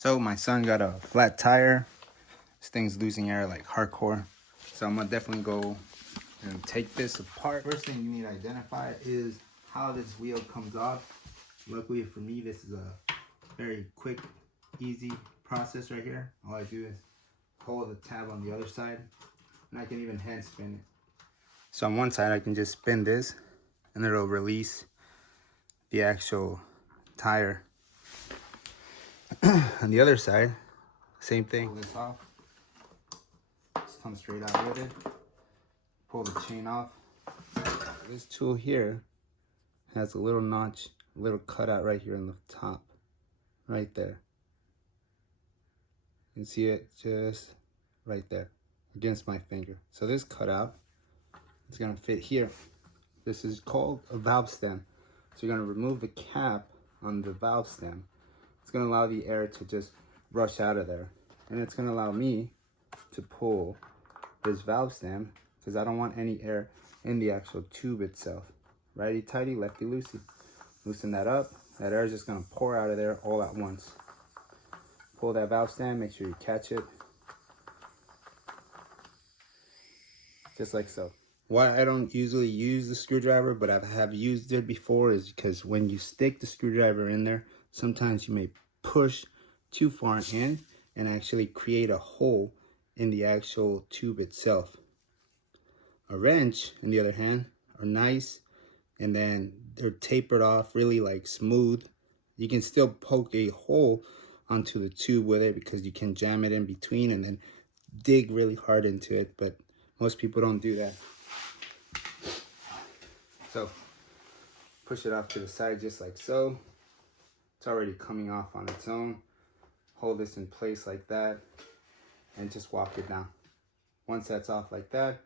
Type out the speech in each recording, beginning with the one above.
So my son got a flat tire. This thing's losing air like hardcore. So I'm gonna definitely go and take this apart. First thing you need to identify is how this wheel comes off. Luckily for me, this is a very quick, easy process right here. All I do is hold the tab on the other side, and I can even hand spin it. So on one side, I can just spin this, and it'll release the actual tire. On the other side, same thing. Pull this off. Just come straight out with it. Pull the chain off. This tool here has a little notch, a little cutout right here in the top, right there. You can see it just right there against my finger. So this cutout is gonna fit here. This is called a valve stem. So you're gonna remove the cap on the valve stem. It's gonna allow the air to just rush out of there. And it's gonna allow me to pull this valve stem because I don't want any air in the actual tube itself. Righty tighty, lefty loosey. Loosen that up. That air is just gonna pour out of there all at once. Pull that valve stem, make sure you catch it. Just like so. Why I don't usually use the screwdriver, but I have used it before, is because when you stick the screwdriver in there, sometimes you may push too far in and actually create a hole in the actual tube itself. A wrench, on the other hand, are nice, and then they're tapered off really like smooth. You can still poke a hole onto the tube with it because you can jam it in between and then dig really hard into it, but most people don't do that. So push it off to the side just like so. It's already coming off on its own. Hold this in place like that and just walk it down. Once that's off like that,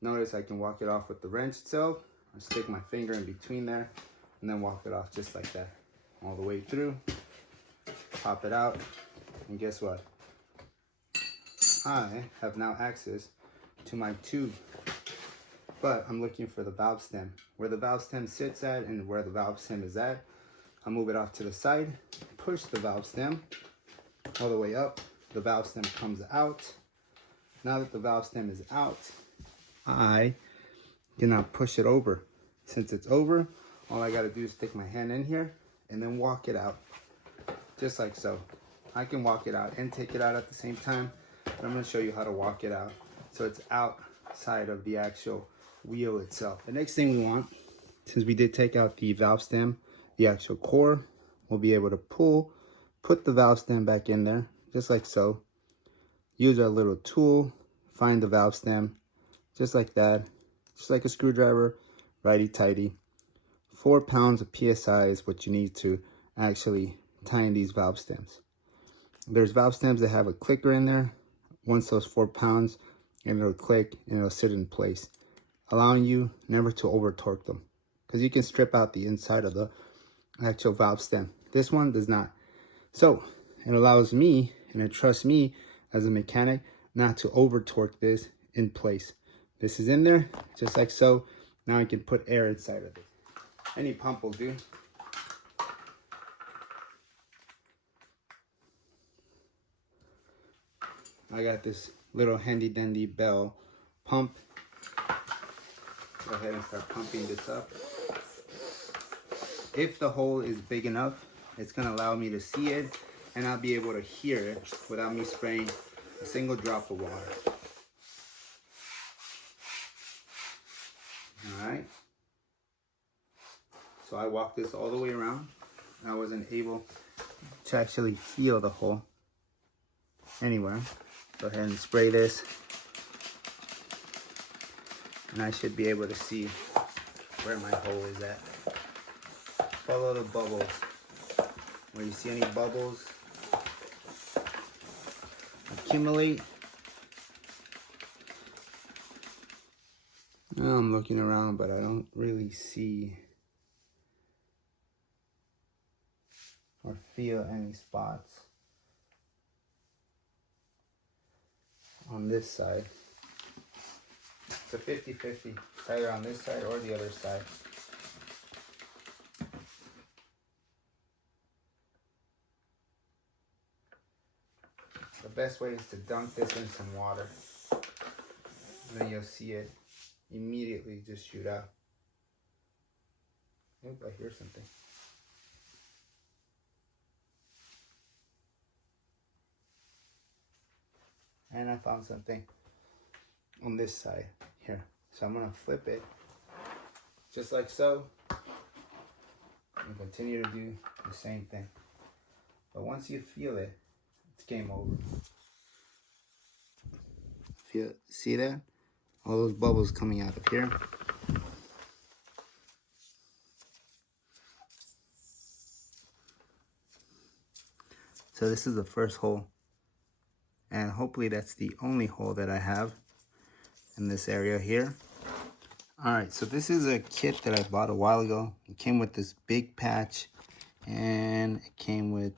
notice I can walk it off with the wrench itself. I stick my finger in between there and then walk it off just like that all the way through. Pop it out, and guess what? I have now access to my tube, but I'm looking for the valve stem. Where the valve stem sits at and where the valve stem is at, I'll move it off to the side, push the valve stem all the way up. The valve stem comes out. Now that the valve stem is out, I cannot push it over. Since it's over, all I gotta do is stick my hand in here and then walk it out. Just like so. I can walk it out and take it out at the same time, but I'm gonna show you how to walk it out so it's outside of the actual wheel itself. The next thing we want, since we did take out the valve stem, the actual core, we'll be able to put the valve stem back in there, just like so. Use our little tool, find the valve stem, just like that, just like a screwdriver, righty tighty. 4 pounds of PSI is what you need to actually tying these valve stems. There's valve stems that have a clicker in there. Once those 4 pounds, and it'll click and it'll sit in place, allowing you never to over torque them, because you can strip out the inside of the actual valve stem. This one does not. So it allows me, and it trusts me as a mechanic, not to over torque this in place. This is in there just like so. Now I can put air inside of it. Any pump will do. I got this little handy dandy bell pump. Go ahead and start pumping this up. If the hole is big enough, it's gonna allow me to see it and I'll be able to hear it without me spraying a single drop of water. All right. So I walked this all the way around and I wasn't able to actually feel the hole anywhere. Go ahead and spray this, and I should be able to see where my hole is at. Follow the bubbles. Where you see any bubbles accumulate. Now I'm looking around, but I don't really see or feel any spots on this side. It's a 50-50, either on this side or the other side. The best way is to dunk this in some water. And then you'll see it immediately just shoot out. Oop, I hear something. And I found something on this side here. So I'm gonna flip it just like so and continue to do the same thing. But once you feel it, it's game over. See that? All those bubbles coming out of here. So this is the first hole, and hopefully that's the only hole that I have in this area here. Alright, so this is a kit that I bought a while ago. It came with this big patch, and it came with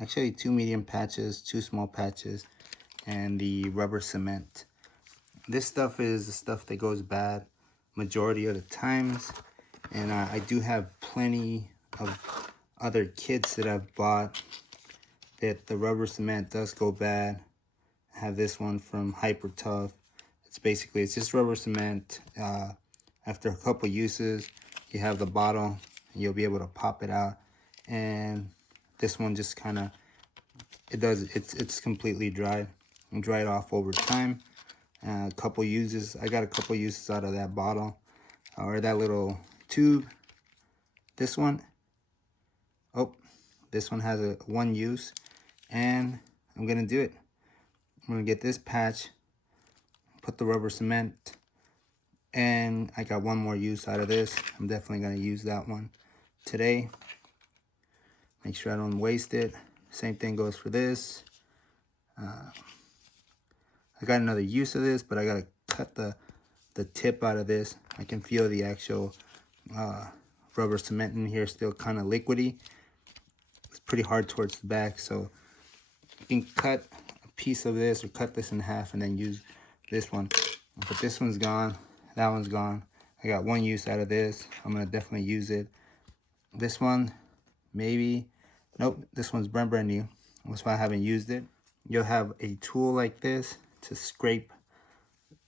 actually 2 medium patches, 2 small patches, and the rubber cement. This stuff is the stuff that goes bad majority of the times, and I do have plenty of other kits that I've bought that the rubber cement does go bad. I have this one from Hyper Tough. It's just rubber cement. After a couple uses, you have the bottle and you'll be able to pop it out. And this one just kind of, it's completely dried and dried off over time. A couple uses, I got a couple uses out of that bottle or that little tube. This one, oh, this one has one use, and I'm gonna do it. I'm gonna get this patch, put the rubber cement, and I got one more use out of this. I'm definitely gonna use that one today. Make sure I don't waste it. Same thing goes for this. I got another use of this, but I gotta cut the tip out of this. I can feel the actual rubber cement in here still kind of liquidy. It's pretty hard towards the back, so you can cut a piece of this or cut this in half and then use this one. But this one's gone, that one's gone. I got one use out of this. I'm gonna definitely use it. This one, maybe, nope, this one's brand new. That's why I haven't used it. You'll have a tool like this to scrape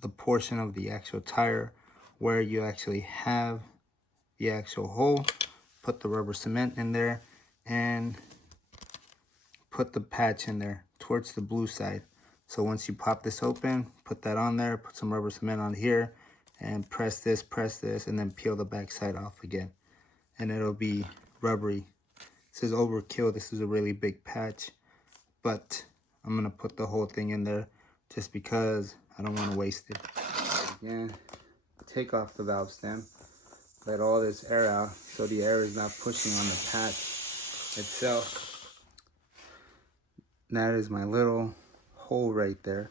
the portion of the actual tire where you actually have the actual hole. Put the rubber cement in there and put the patch in there towards the blue side. So once you pop this open, put that on there, put some rubber cement on here, and press this, and then peel the back side off again. And it'll be rubbery. This is overkill. This is a really big patch, but I'm gonna put the whole thing in there just because I don't want to waste it. Again, take off the valve stem, let all this air out so the air is not pushing on the patch itself. That is my little hole right there.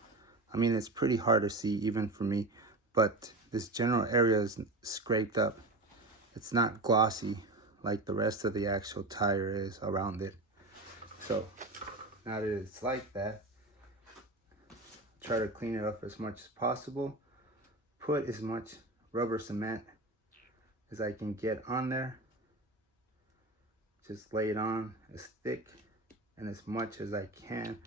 I mean, it's pretty hard to see even for me, but this general area is scraped up. It's not glossy like the rest of the actual tire is around it. So now that it's like that, try to clean it up as much as possible. Put as much rubber cement as I can get on there. Just lay it on as thick and as much as I can,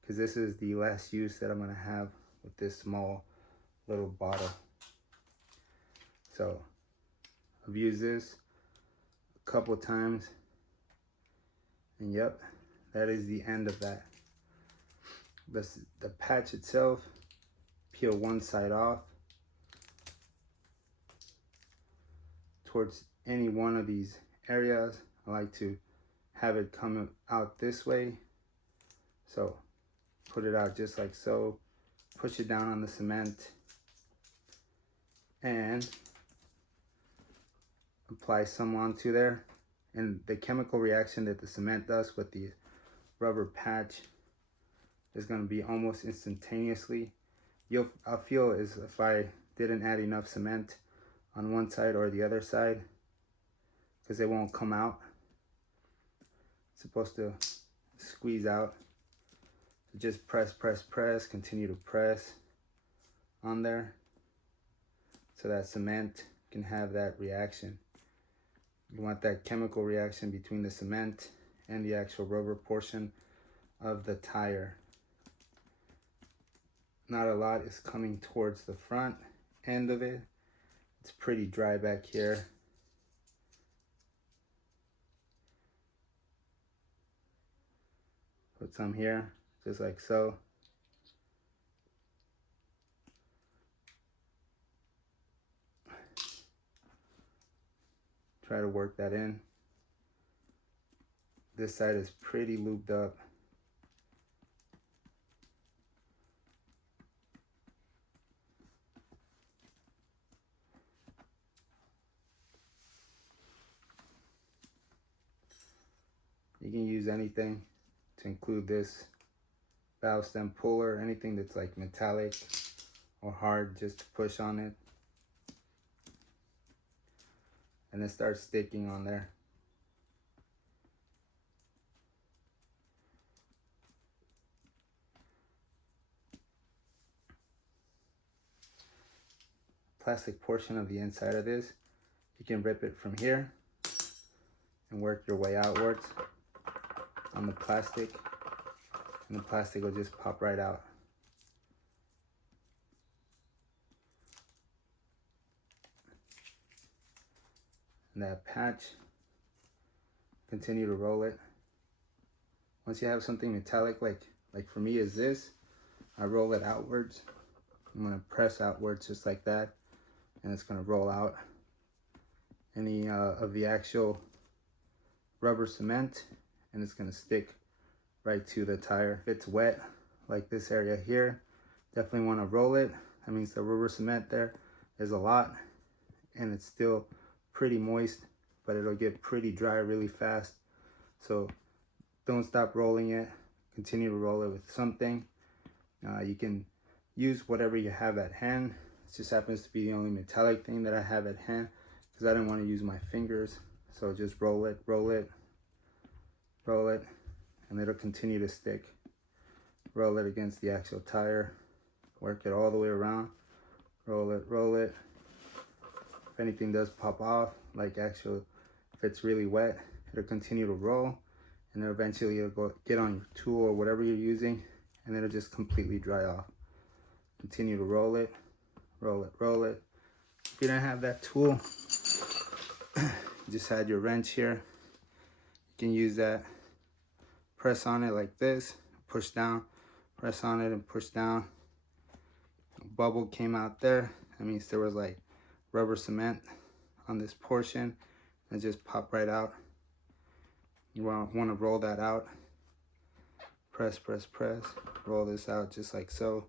because this is the last use that I'm gonna have with this small little bottle. So I've used this a couple times, and yep, that is the end of that. The patch itself, peel one side off towards any one of these areas. I like to have it come out this way. So put it out just like so, push it down on the cement, and apply some onto there. And the chemical reaction that the cement does with the rubber patch is going to be almost instantaneously. I'll feel as if I didn't add enough cement on one side or the other side, because it won't come out. It's supposed to squeeze out. So just press, continue to press on there so that cement can have that reaction. You want that chemical reaction between the cement and the actual rubber portion of the tire. not a lot is coming towards the front end of it. It's pretty dry back here. Put some here, just like so. Try to work that in. This side is pretty lubed up. You can use anything to include this valve stem puller, anything that's like metallic or hard, just to push on it. And it starts sticking on there. Plastic portion of the inside of this, you can rip it from here and work your way outwards on the plastic, and the plastic will just pop right out. And that patch, continue to roll it. Once you have something metallic like for me is this, I roll it outwards. I'm gonna press outwards just like that, and it's gonna roll out any of the actual rubber cement, and it's gonna stick right to the tire. If it's wet, like this area here, definitely wanna roll it. That means the rubber cement there is a lot, and it's still pretty moist, but it'll get pretty dry really fast. So don't stop rolling it. Continue to roll it with something. You can use whatever you have at hand. It just happens to be the only metallic thing that I have at hand because I didn't want to use my fingers. So just roll it, roll it, roll it, and it'll continue to stick. Roll it against the actual tire. Work it all the way around. Roll it, roll it. If anything does pop off, like actually if it's really wet, it'll continue to roll, and then eventually it'll go get on your tool or whatever you're using, and it'll just completely dry off. Continue to roll it, roll it, roll it. If you don't have that tool, you just had your wrench here. You can use that. Press on it like this, push down, press on it and push down. A bubble came out there. That means there was like rubber cement on this portion, and just pop right out. You want to roll that out. Press, press, press. Roll this out just like so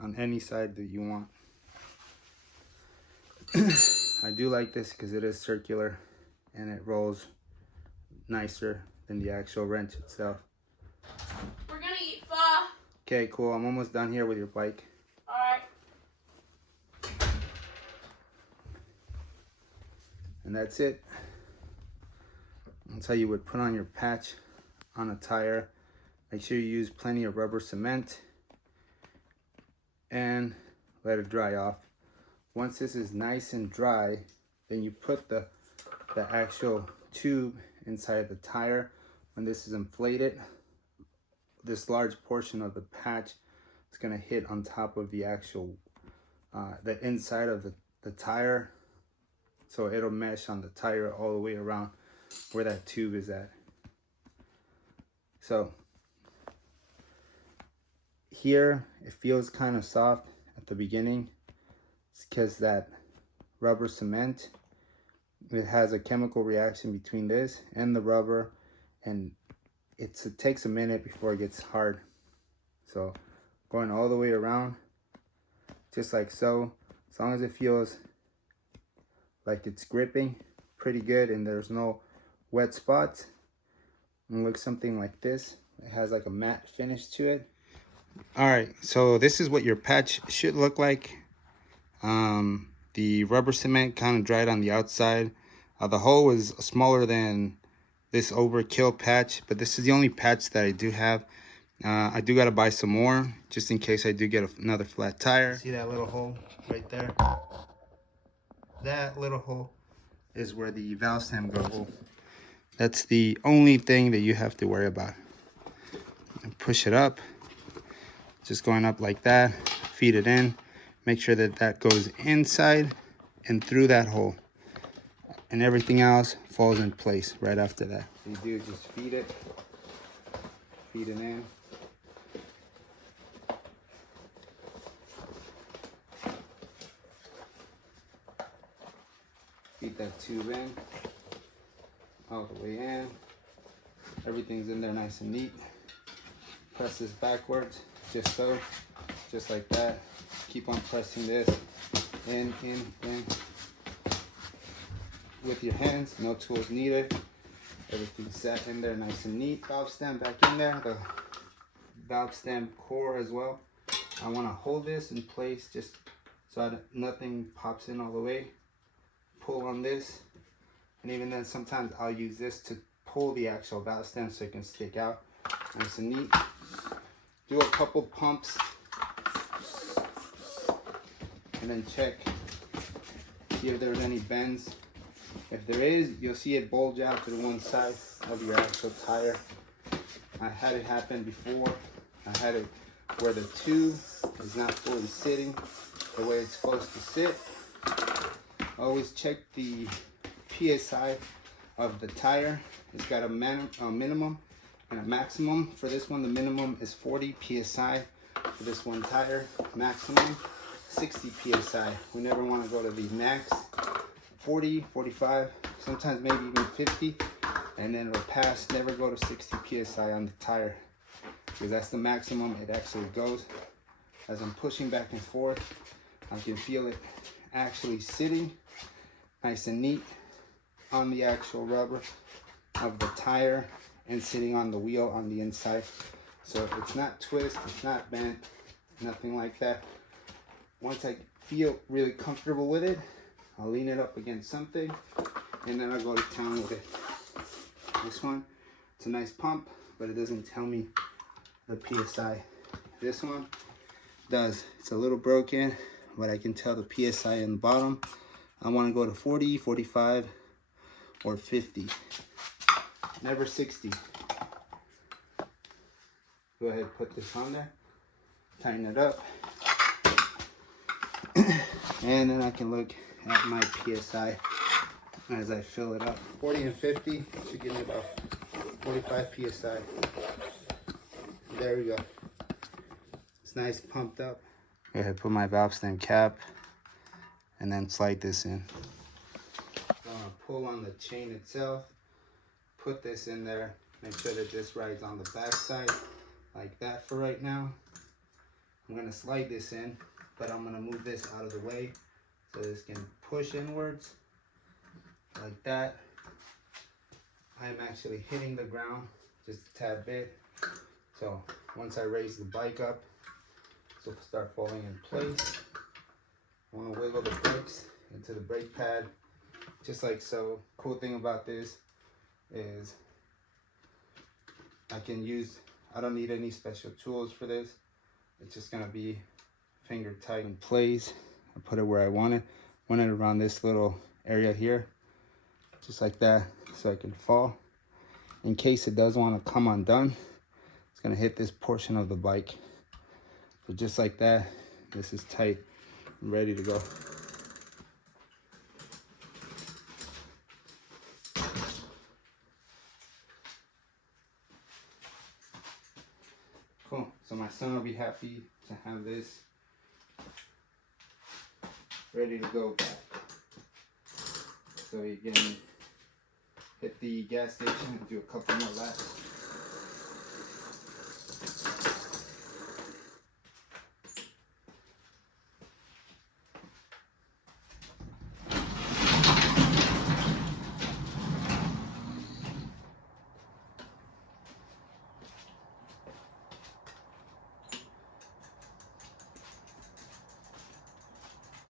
on any side that you want. I do like this because it is circular and it rolls nicer than the actual wrench itself. We're gonna eat pho. Okay, cool. I'm almost done here with your bike. Alright. And that's it. That's how you would put on your patch on a tire. Make sure you use plenty of rubber cement and let it dry off. Once this is nice and dry, then you put the actual tube inside the tire. When this is inflated, this large portion of the patch is going to hit on top of the actual the inside of the tire, so it'll mesh on the tire all the way around where that tube is at. So here it feels kind of soft at the beginning. It's because that rubber cement, it has a chemical reaction between this and the rubber, and it takes a minute before it gets hard. So going all the way around just like so, as long as it feels like it's gripping pretty good and there's no wet spots, and looks something like this. It has like a matte finish to it. All right, so this is what your patch should look like. The rubber cement kind of dried on the outside. The hole was smaller than this overkill patch, but this is the only patch that I do have. I do got to buy some more just in case I do get another flat tire. See that little hole right there? That little hole is where the valve stem goes. That's the only thing that you have to worry about. And push it up Just going up like that, feed it in. Make sure that that goes inside and through that hole. And everything else falls in place right after that. You do just feed it in. Feed that tube in, all the way in. Everything's in there nice and neat. Press this backwards, just so, just like that. Keep on pressing this in. With your hands, no tools needed. Everything's set in there nice and neat. Valve stem back in there, the valve stem core as well. I want to hold this in place just so nothing pops in all the way. Pull on this, and even then sometimes I'll use this to pull the actual valve stem so it can stick out nice and neat. Do a couple pumps and then check, see if there's any bends. If there is, you'll see it bulge out to the one side of your actual tire. I had it happen before. I had it where the tube is not fully sitting the way it's supposed to sit. Always check the PSI of the tire. It's got a minimum and a maximum. For this one, the minimum is 40 PSI. For this one tire, maximum 60 PSI. We never want to go to the max. 40, 45, sometimes maybe even 50, and then it'll pass. Never go to 60 PSI on the tire, because that's the maximum it actually goes. As I'm pushing back and forth, I can feel it actually sitting nice and neat on the actual rubber of the tire and sitting on the wheel on the inside. So it's not twist, it's not bent, nothing like that. Once I feel really comfortable with it, I'll lean it up against something, and then I'll go to town with it. This one, it's a nice pump, but it doesn't tell me the PSI. This one does. It's a little broken, but I can tell the PSI in the bottom. I want to go to 40, 45, or 50. Never 60. Go ahead, put this on there, tighten it up, and then I can look at my PSI as I fill it up. 40 and 50 should give me about 45 PSI. There we go. It's nice pumped up. Go ahead, put my valve stem cap and then slide this in. Pull on the chain itself, put this in there, make sure that this rides on the back side like that for right now. I'm gonna slide this in, but I'm gonna move this out of the way so this can push inwards like that. I'm actually hitting the ground just a tad bit. So once I raise the bike up, this will start falling in place. I want to wiggle the brakes into the brake pad, just like so. Cool thing about this is I don't need any special tools for this. It's just gonna be finger tight in place. I put it where I want it. Want it around this little area here, just like that, so it can fall. In case it does want to come undone, it's gonna hit this portion of the bike. So just like that, this is tight and ready to go. Cool, so my son will be happy to have this ready to go back. So you can hit the gas station and do a couple more laps.